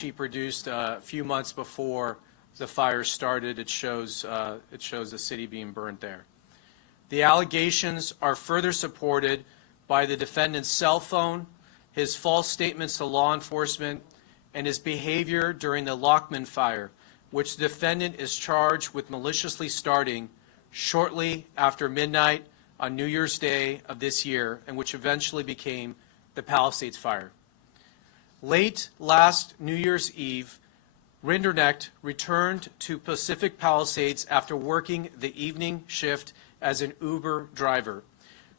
she produced a few months before the fire started. It shows the city being burnt there. The allegations are further supported by the defendant's cell phone, his false statements to law enforcement, and his behavior during the Lockman fire, which the defendant is charged with maliciously starting shortly after midnight on New Year's Day of this year, and which eventually became the Palisades fire. Late last New Year's Eve, Rinderknecht returned to Pacific Palisades after working the evening shift as an Uber driver.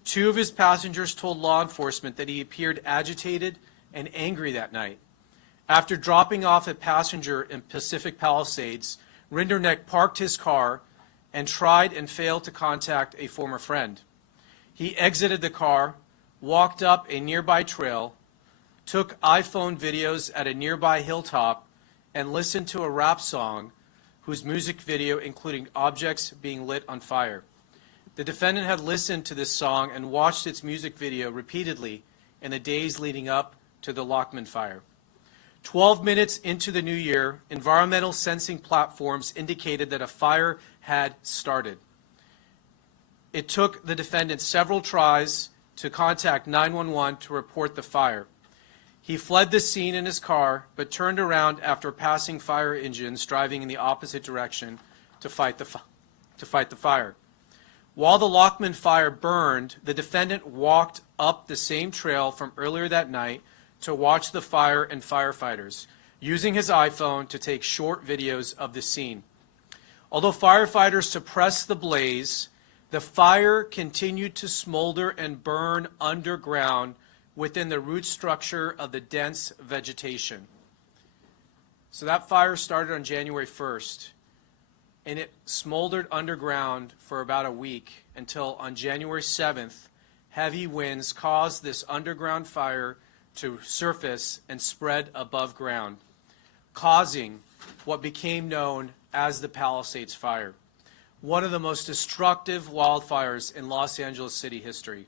Two of his passengers told law enforcement that he appeared agitated and angry that night. After dropping off a passenger in Pacific Palisades, Rinderknecht parked his car and tried and failed to contact a former friend. He exited the car, walked up a nearby trail, took iPhone videos at a nearby hilltop, and listened to a rap song whose music video included objects being lit on fire. The defendant had listened to this song and watched its music video repeatedly in the days leading up to the Lockman fire. 12 minutes into the new year, environmental sensing platforms indicated that a fire had started. It took the defendant several tries to contact 911 to report the fire. He fled the scene in his car, but turned around after passing fire engines driving in the opposite direction to fight the fire. While the Lockman fire burned, the defendant walked up the same trail from earlier that night to watch the fire and firefighters, using his iPhone to take short videos of the scene. Although firefighters suppressed the blaze, the fire continued to smolder and burn underground within the root structure of the dense vegetation. So that fire started on January 1st, and it smoldered underground for about a week until on January 7th, heavy winds caused this underground fire to surface and spread above ground, causing what became known as the Palisades fire, one of the most destructive wildfires in Los Angeles City history.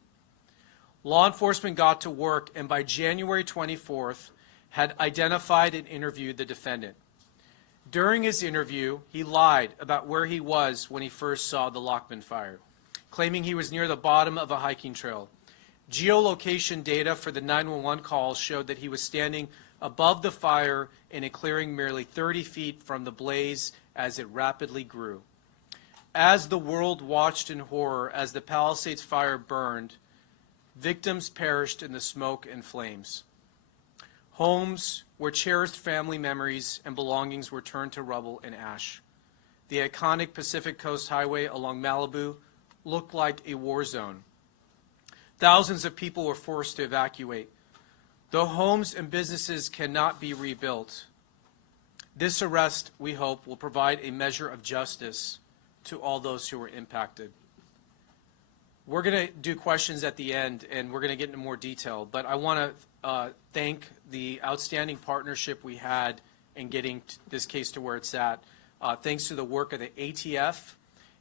Law enforcement got to work and by January 24th had identified and interviewed the defendant. During his interview, he lied about where he was when he first saw the Lockman fire, claiming he was near the bottom of a hiking trail. Geolocation data for the 911 calls showed that he was standing above the fire in a clearing merely 30 feet from the blaze as it rapidly grew. As the world watched in horror as the Palisades fire burned, victims perished in the smoke and flames. Homes where cherished family memories and belongings were turned to rubble and ash. The iconic Pacific Coast Highway along Malibu looked like a war zone. Thousands of people were forced to evacuate. Though homes and businesses cannot be rebuilt, this arrest, we hope, will provide a measure of justice to all those who were impacted. We're going to do questions at the end, and we're going to get into more detail, but I want to thank the outstanding partnership we had in getting this case to where it's at. Thanks to the work of the ATF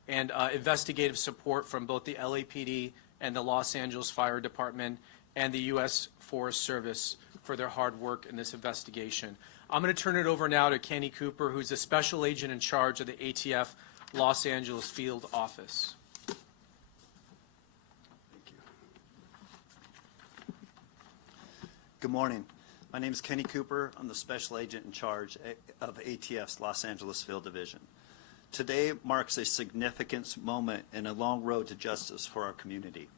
and investigative support from both the LAPD and the Los Angeles Fire Department and the U.S. Forest Service for their hard work in this investigation. I'm going to turn it over now to Kenny Cooper, who's the special agent in charge of the ATF Los Angeles Field Office. Good morning. My name is Kenny Cooper. I'm the special agent in charge of ATF's Los Angeles Field Division. Today marks a significant moment in a long road to justice for our community.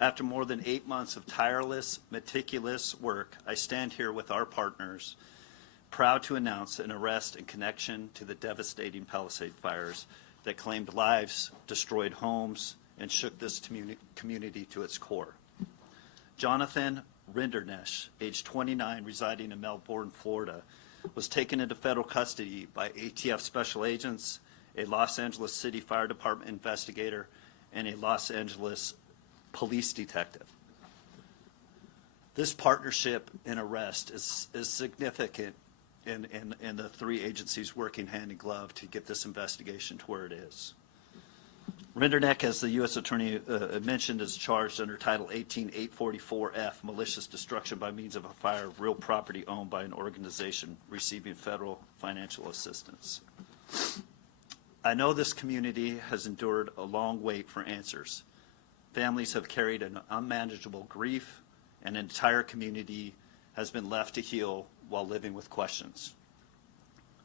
After more than 8 months of tireless, meticulous work, I stand here with our partners, proud to announce an arrest in connection to the devastating Palisades fires that claimed lives, destroyed homes, and shook this community to its core. Jonathan Rinderknecht, age 29, residing in Melbourne, Florida, was taken into federal custody by ATF special agents, a Los Angeles City Fire Department investigator, and a Los Angeles police detective. This partnership and arrest is significant in the three agencies working hand in glove to get this investigation to where it is. Rinderneck, as the U.S. Attorney mentioned, is charged under Title 18-844F, malicious destruction by means of a fire of real property owned by an organization receiving federal financial assistance. I know this community has endured a long wait for answers. Families have carried an unmanageable grief, and an entire community has been left to heal while living with questions.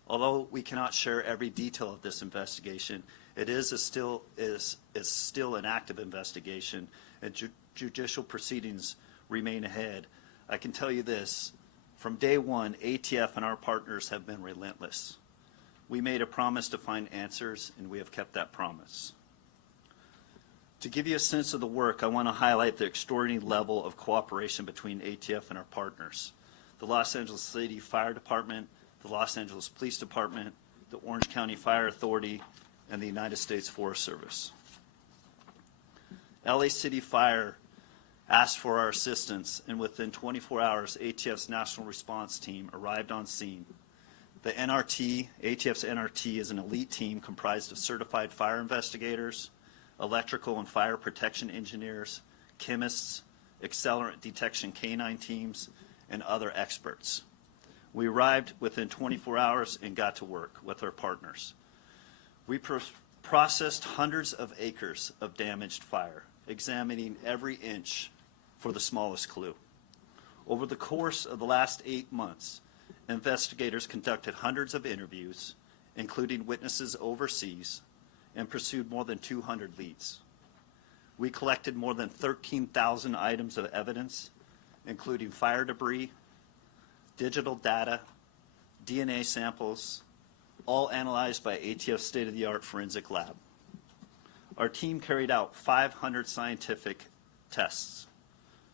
Although we cannot share every detail of this investigation, it is still an active investigation, and judicial proceedings remain ahead. I can tell you this, from day one, ATF and our partners have been relentless. We made a promise to find answers, and we have kept that promise. To give you a sense of the work, I want to highlight the extraordinary level of cooperation between ATF and our partners. The Los Angeles City Fire Department, the Los Angeles Police Department, the Orange County Fire Authority, and the United States Forest Service. LA City Fire asked for our assistance, and within 24 hours, ATF's National Response Team arrived on scene. The NRT, ATF's NRT, is an elite team comprised of certified fire investigators, electrical and fire protection engineers, chemists, accelerant detection canine teams, and other experts. We arrived within 24 hours and got to work with our partners. We processed hundreds of acres of damaged fire, examining every inch for the smallest clue. Over the course of the last 8 months, investigators conducted hundreds of interviews, including witnesses overseas, and pursued more than 200 leads. We collected more than 13,000 items of evidence, including fire debris, digital data, DNA samples, all analyzed by ATF's state-of-the-art forensic lab. Our team carried out 500 scientific tests,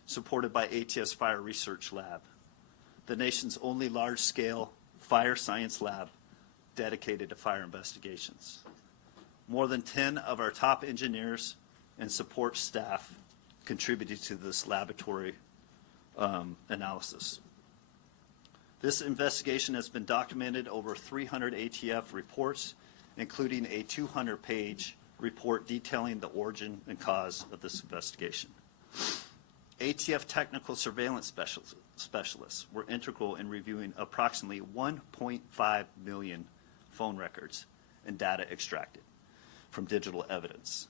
supported by ATF's Fire Research Lab, the nation's only large-scale fire science lab dedicated to fire investigations. More than 10 of our top engineers and support staff contributed to this laboratory analysis. This investigation has been documented over 300 ATF reports, including a 200-page report detailing the origin and cause of this investigation. ATF technical surveillance specialists were integral in reviewing approximately 1.5 million phone records and data extracted from digital evidence.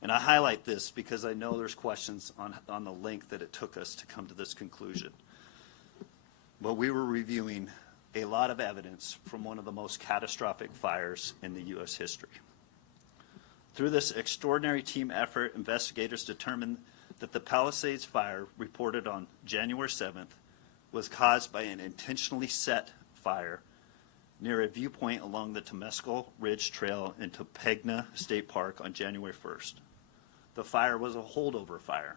And I highlight this because I know there's questions on the length that it took us to come to this conclusion. But we were reviewing a lot of evidence from one of the most catastrophic fires in the U.S. history. Through this extraordinary team effort, investigators determined that the Palisades fire reported on January 7th was caused by an intentionally set fire near a viewpoint along the Temescal Ridge Trail in Topanga State Park on January 1st. The fire was a holdover fire,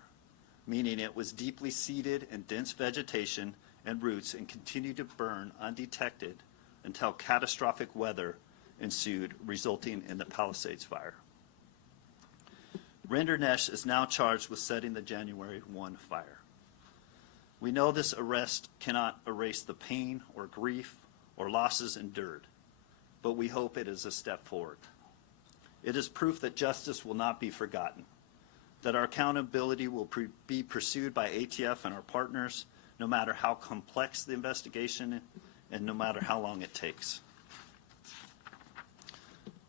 meaning it was deeply seated in dense vegetation and roots and continued to burn undetected until catastrophic weather ensued, resulting in the Palisades fire. Rinderneck is now charged with setting the January 1 fire. We know this arrest cannot erase the pain or grief or losses endured, but we hope it is a step forward. It is proof that justice will not be forgotten, that our accountability will be pursued by ATF and our partners, no matter how complex the investigation and no matter how long it takes.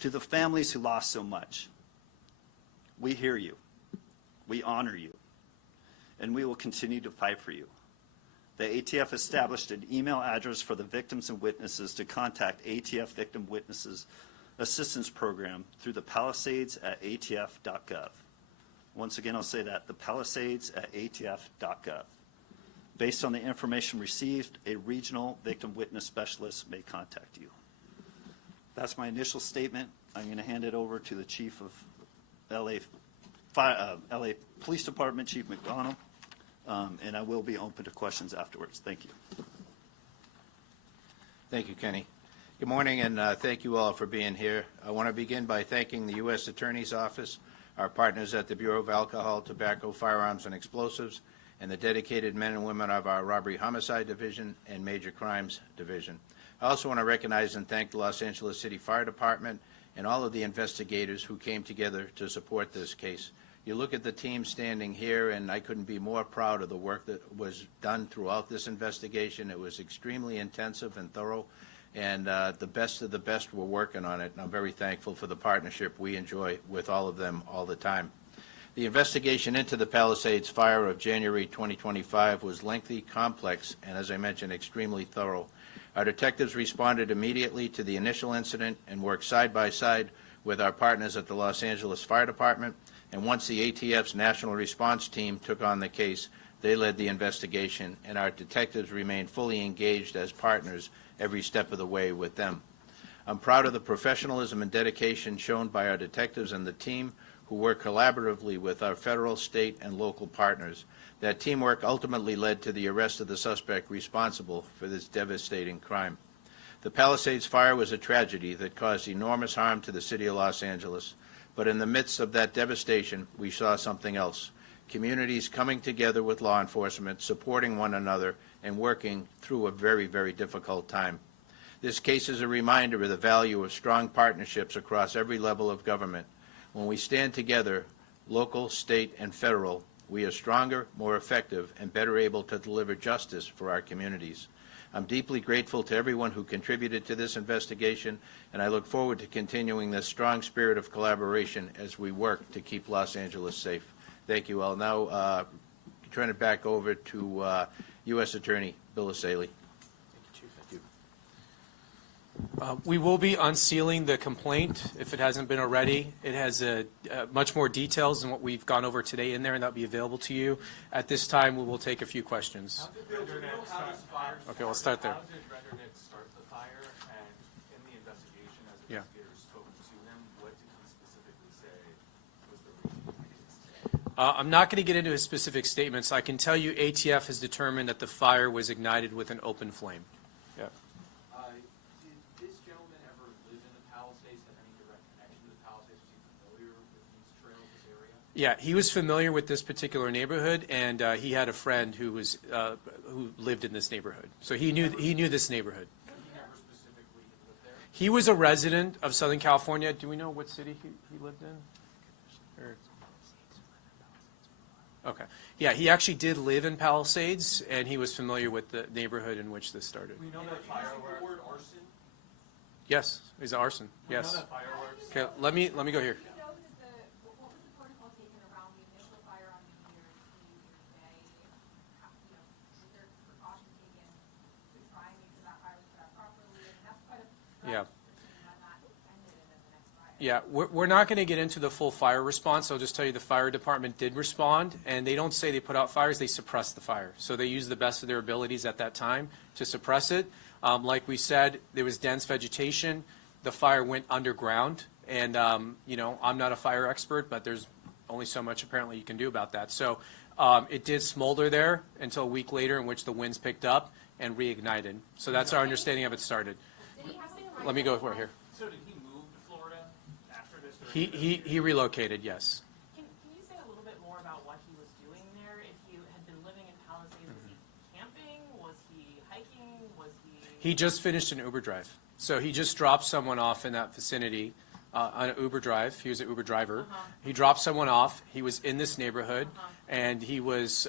To the families who lost so much, we hear you, we honor you, and we will continue to fight for you. The ATF established an email address for the victims and witnesses to contact ATF Victim Witnesses Assistance Program through the Palisades at atf.gov. Once again, I'll say that, the Palisades at atf.gov. Based on the information received, a regional victim witness specialist may contact you. That's my initial statement. I'm going to hand it over to the Chief of LA Police Department, Chief McDonald, and I will be open to questions afterwards. Thank you. Thank you, Kenny. Good morning, and thank you all for being here. I want to begin by thanking the U.S. Attorney's Office, our partners at the Bureau of Alcohol, Tobacco, Firearms, and Explosives, and the dedicated men and women of our Robbery Homicide Division and Major Crimes Division. I also want to recognize and thank the Los Angeles City Fire Department and all of the investigators who came together to support this case. You look at the team standing here, and I couldn't be more proud of the work that was done throughout this investigation. It was extremely intensive and thorough, and the best of the best were working on it, and I'm very thankful for the partnership we enjoy with all of them all the time. The investigation into the Palisades fire of January 2025 was lengthy, complex, and as I mentioned, extremely thorough. Our detectives responded immediately to the initial incident and worked side by side with our partners at the Los Angeles Fire Department, and once the ATF's National Response Team took on the case, they led the investigation, and our detectives remained fully engaged as partners every step of the way with them. I'm proud of the professionalism and dedication shown by our detectives and the team who work collaboratively with our federal, state, and local partners. That teamwork ultimately led to the arrest of the suspect responsible for this devastating crime. The Palisades fire was a tragedy that caused enormous harm to the city of Los Angeles, but in the midst of that devastation, we saw something else. Communities coming together with law enforcement, supporting one another, and working through a very, very difficult time. This case is a reminder of the value of strong partnerships across every level of government. When we stand together, local, state, and federal, we are stronger, more effective, and better able to deliver justice for our communities. I'm deeply grateful to everyone who contributed to this investigation, and I look forward to continuing this strong spirit of collaboration as we work to keep Los Angeles safe. Thank you. I'll now turn it back over to U.S. Attorney Palisades. We will be unsealing the complaint if it hasn't been already. It has much more details than what we've gone over today in there, and that'll be available to you. At this time, we will take a few questions. Okay, we'll start there. How did Rendernet start the fire, and in the investigation, as investigators spoke to him, what did he specifically say was the reason? I'm not going to get into his specific statements. I can tell you ATF has determined that the fire was ignited with an open flame. Yeah. Did this gentleman ever live in the Palisades, have any direct connection to the Palisades? Was he familiar with these trails, this area? Yeah, he was familiar with this particular neighborhood, and he had a friend who lived in this neighborhood. So he knew this neighborhood. He never specifically lived there? He was a resident of Southern California. Do we know what city he lived in? Okay. Yeah, he actually did live in Palisades, and he was familiar with the neighborhood in which this started. We know that fireworks. The word arson? Yes, he's arson. Yes. We know that fireworks. Okay, let me go here. What was the protocol taken around the initial fire on New Year's Day? Was there precautions taken to try and make sure that fire was put out properly? And that's quite a Yeah. when that ended in the next fire. Yeah, we're not going to get into the full fire response. I'll just tell you the fire department did respond, and they don't say they put out fires, they suppress the fire. So they use the best of their abilities at that time to suppress it. Like we said, there was dense vegetation. The fire went underground, and, I'm not a fire expert, but there's only so much apparently you can do about that. So it did smolder there until a week later, in which the winds picked up and reignited. So that's our understanding of it started. Did he have to Let me go over here. So did he move to Florida after this? He relocated, yes. Can you say a little bit more about what he was doing there? If you had been living in Palisades, was he camping? Was he hiking? Was he? He just finished an Uber drive. So he just dropped someone off in that vicinity on an Uber drive. He was an Uber driver. He dropped someone off. He was in this neighborhood, and he was,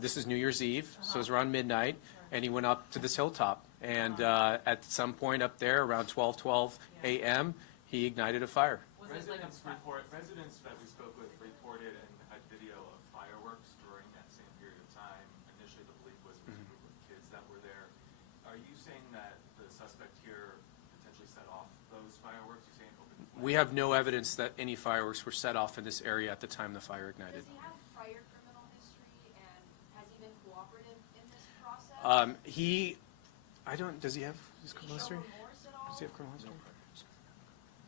this is New Year's Eve, so it was around midnight, and he went up to this hilltop. And at some point up there, around 12 a.m., he ignited a fire. Was it like Residents that we spoke with reported and had video of fireworks during that same period of time. Initially, the belief was it was a group of kids that were there. Are you saying that the suspect here potentially set off those fireworks? You're saying open flame? We have no evidence that any fireworks were set off in this area at the time the fire ignited. Does he have prior criminal history, and has he been cooperative in this process? Does he have his criminal history? Remorse at all? Does he have criminal history?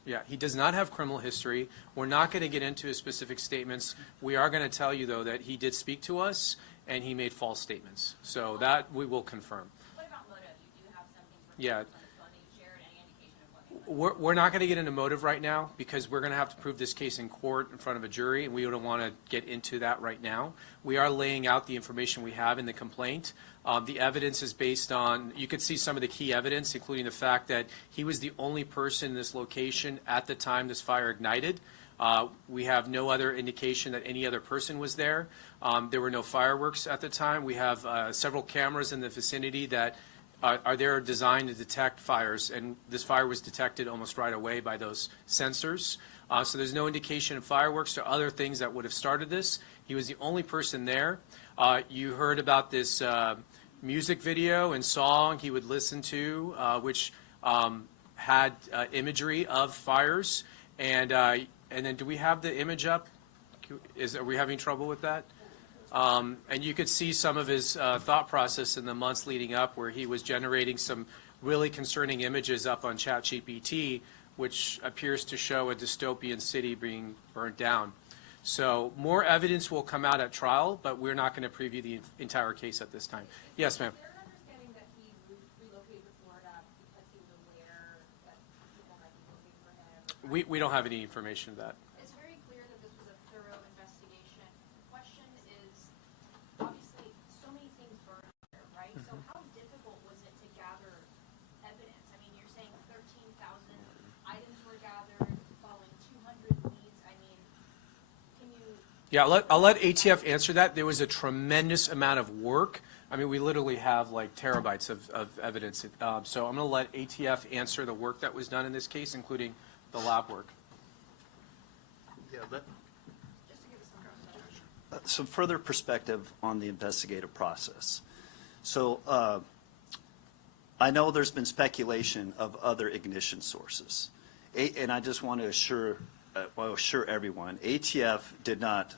Yeah, he does not have criminal history. We're not going to get into his specific statements. We are going to tell you, though, that he did speak to us, and he made false statements. So that we will confirm. What about motive? You do have something from Yeah. on his phone that you shared. Any indication of what We're not going to get into motive right now because we're going to have to prove this case in court in front of a jury, and we don't want to get into that right now. We are laying out the information we have in the complaint. The evidence is based on, you could see some of the key evidence, including the fact that he was the only person in this location at the time this fire ignited. We have no other indication that any other person was there. There were no fireworks at the time. We have several cameras in the vicinity that are there designed to detect fires, and this fire was detected almost right away by those sensors. So there's no indication of fireworks or other things that would have started this. He was the only person there. You heard about this music video and song he would listen to, which had imagery of fires. And then do we have the image up? Are we having trouble with that? And you could see some of his thought process in the months leading up where he was generating some really concerning images up on ChatGPT, which appears to show a dystopian city being burnt down. So more evidence will come out at trial, but we're not going to preview the entire case at this time. Yes, ma'am. Is there an understanding that he relocated to Florida because he was aware that people might be looking for him? We don't have any information of that. It's very clear that this was a thorough investigation. The question is, obviously, so many things burned there, right? So how difficult was it to gather evidence? I mean, you're saying 13,000 items were gathered, following 200 leads. I mean, can you... Yeah, I'll let ATF answer that. There was a tremendous amount of work. I mean, we literally have like terabytes of evidence. So I'm going to let ATF answer the work that was done in this case, including the lab work. Yeah, some further perspective on the investigative process. So I know there's been speculation of other ignition sources. And I just want to assure everyone, ATF did not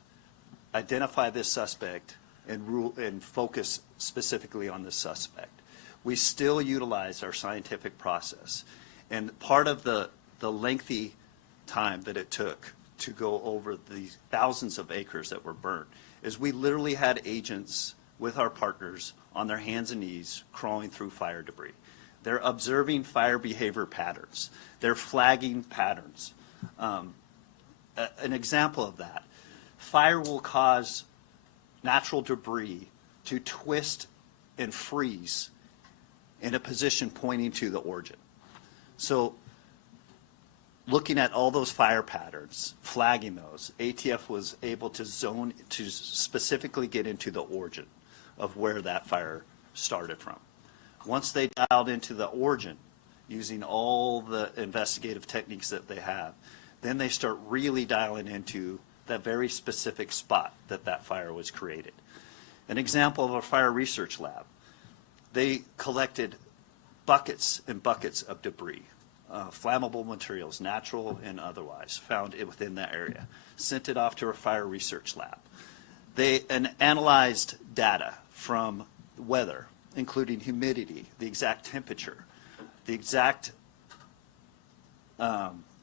identify this suspect and focus specifically on this suspect. We still utilize our scientific process. And part of the lengthy time that it took to go over the thousands of acres that were burnt is we literally had agents with our partners on their hands and knees crawling through fire debris. They're observing fire behavior patterns. They're flagging patterns. An example of that, fire will cause natural debris to twist and freeze in a position pointing to the origin. So looking at all those fire patterns, flagging those, ATF was able to zone to specifically get into the origin of where that fire started from. Once they dialed into the origin, using all the investigative techniques that they have, then they start really dialing into that very specific spot that fire was created. An example of a fire research lab, they collected buckets and buckets of debris, flammable materials, natural and otherwise, found within that area, sent it off to a fire research lab. They analyzed data from weather, including humidity, the exact temperature, the exact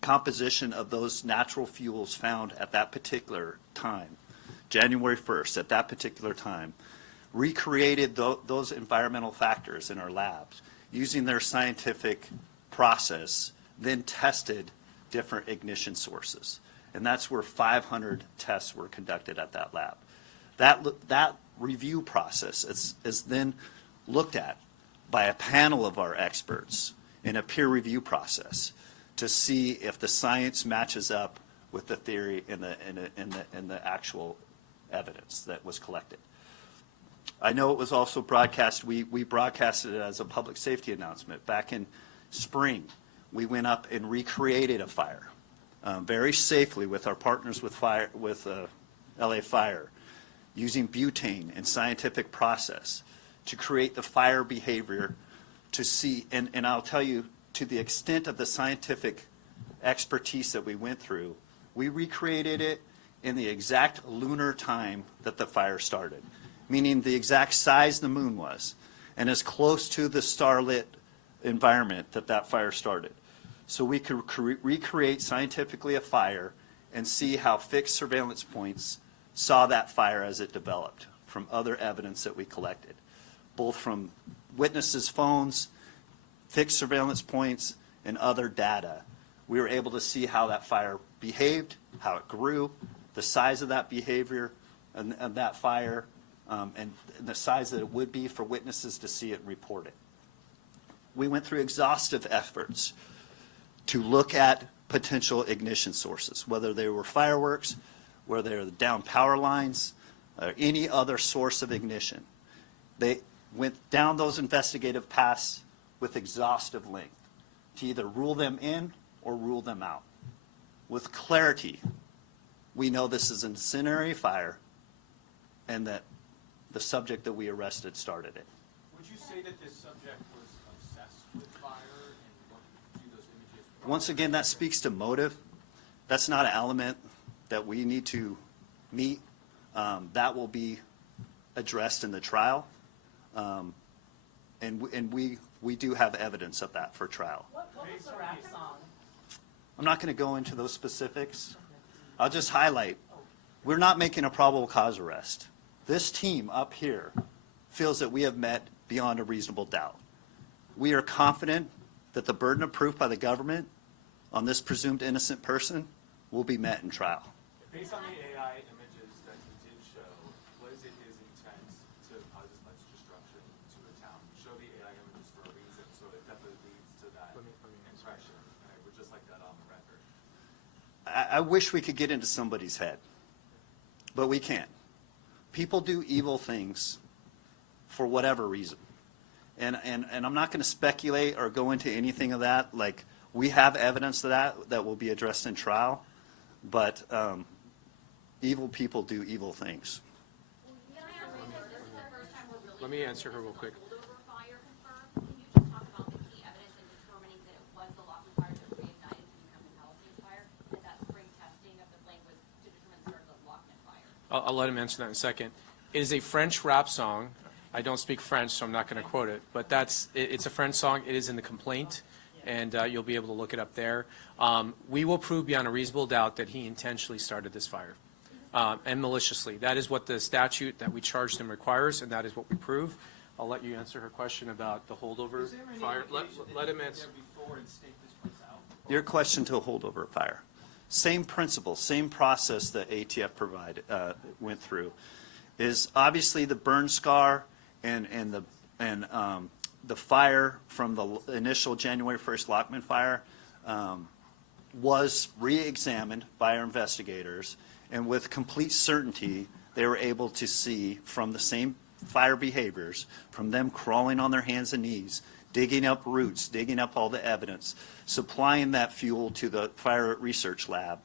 composition of those natural fuels found at that particular time, January 1st, at that particular time, recreated those environmental factors in our labs using their scientific process, then tested different ignition sources. And that's where 500 tests were conducted at that lab. That review process is then looked at by a panel of our experts in a peer review process to see if the science matches up with the theory and the actual evidence that was collected. I know it was also broadcast. We broadcasted it as a public safety announcement back in spring. We went up and recreated a fire very safely with our partners with LA Fire, using butane and scientific process to create the fire behavior to see, and I'll tell you, to the extent of the scientific expertise that we went through, we recreated it in the exact lunar time that the fire started, meaning the exact size the moon was, and as close to the starlit environment that fire started. So we could recreate scientifically a fire and see how fixed surveillance points saw that fire as it developed from other evidence that we collected, both from witnesses' phones, fixed surveillance points, and other data, we were able to see how that fire behaved, how it grew, the size of that behavior and that fire, and the size that it would be for witnesses to see it and report it. We went through exhaustive efforts to look at potential ignition sources, whether they were fireworks, whether they were down power lines, or any other source of ignition. They went down those investigative paths with exhaustive length to either rule them in or rule them out. With clarity, we know this is an incendiary fire and that the subject that we arrested started it. Would you say that this subject was obsessed with fire and wanted to do those images? Once again, that speaks to motive. That's not an element that we need to meet. That will be addressed in the trial. And we do have evidence of that for trial. What was the rap song? I'm not going to go into those specifics. I'll just highlight, we're not making a probable cause arrest. This team up here feels that we have met beyond a reasonable doubt. We are confident that the burden of proof by the government on this presumed innocent person will be met in trial. Based on the AI images that he did show, was it his intent to cause as much destruction to a town? You show the AI images for a reason, so it definitely leads to that impression. And I would just like that on the record. I wish we could get into somebody's head, but we can't. People do evil things for whatever reason. And I'm not going to speculate or go into anything of that. Like, we have evidence of that will be addressed in trial. But evil people do evil things. Let me answer her real quick. Holdover fire confirmed. Can you just talk about the key evidence in determining that it was the Lockwood fire that reignited to become the Palisades fire, and that spring testing of the flame was to determine the start of the Lockwood fire? I'll let him answer that in a second. It is a French rap song. I don't speak French, so I'm not going to quote it. But it's a French song. It is in the complaint, and you'll be able to look it up there. We will prove beyond a reasonable doubt that he intentionally started this fire, and maliciously. That is what the statute that we charged him requires, and that is what we prove. I'll let you answer her question about the holdover fire. Let him answer. Before and stake this place out? Your question to a holdover fire. Same principle, same process that ATF went through, is obviously the burn scar and the fire from the initial January 1st Lockman fire was re-examined by our investigators, and with complete certainty, they were able to see from the same fire behaviors, from them crawling on their hands and knees, digging up roots, digging up all the evidence, supplying that fuel to the fire research lab.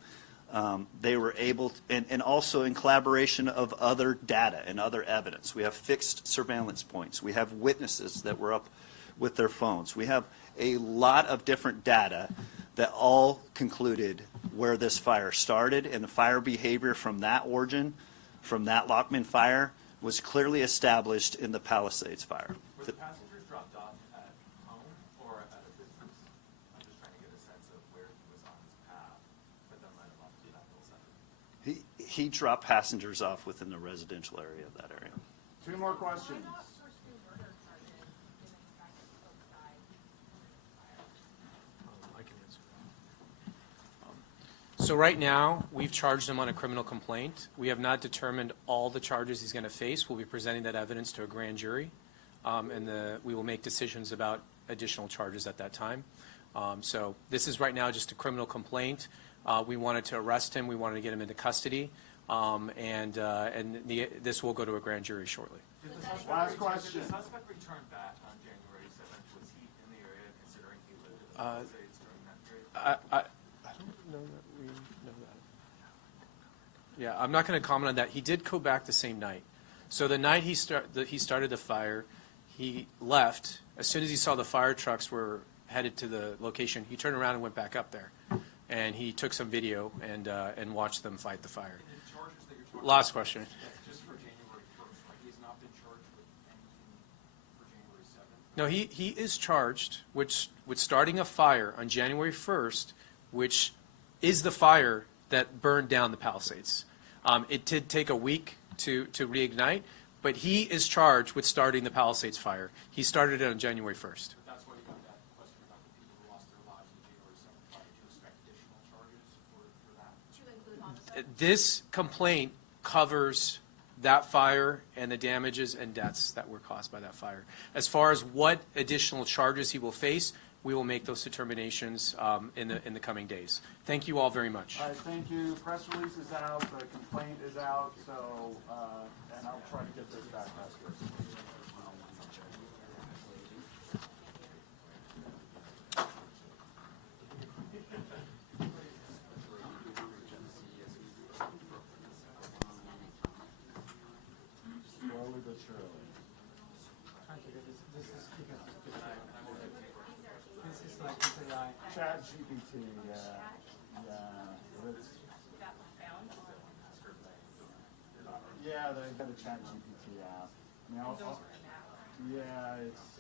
They were able, and also in collaboration of other data and other evidence. We have fixed surveillance points. We have witnesses that were up with their phones. We have a lot of different data that all concluded where this fire started, and the fire behavior from that origin, from that Lockman fire, was clearly established in the Palisades fire. Were the passengers dropped off at home or at a business? I'm just trying to get a sense of where he was on his path that might have left the medical center. He dropped passengers off within the residential area of that area. Two more questions. Why not pursue murder charges given the fact that folks died in the fire? I can answer that. So right now, we've charged him on a criminal complaint. We have not determined all the charges he's going to face. We'll be presenting that evidence to a grand jury, and we will make decisions about additional charges at that time. So this is right now just a criminal complaint. We wanted to arrest him. We wanted to get him into custody, this will go to a grand jury shortly. Last question. Did the suspect return back on January 7th? Was he in the area considering he lived in the Palisades during that period? I don't know that we know that. Yeah, I'm not going to comment on that. He did go back the same night. So the night he started the fire, he left. As soon as he saw the fire trucks were headed to the location, he turned around and went back up there. And he took some video and watched them fight the fire. And the charges that you're talking Last question. That's just for January 1st, right? He has not been charged with anything for January 7th? No, he is charged with starting a fire on January 1st, which is the fire that burned down the Palisades. It did take a week to reignite, but he is charged with starting the Palisades fire. He started it on January 1st. But that's why you got that question about the people who lost their lives This complaint covers that fire and the damages and deaths that were caused by that fire. As far as what additional charges he will face, we will make those determinations in the coming days. Thank you all very much. All right, thank you. Press release is out, the complaint is out, so, and I'll try to get this back after. Slowly but surely. This is like AI. Chat GPT, yeah. It's, yeah, they've got a Chat GPT app. I mean, yeah, it's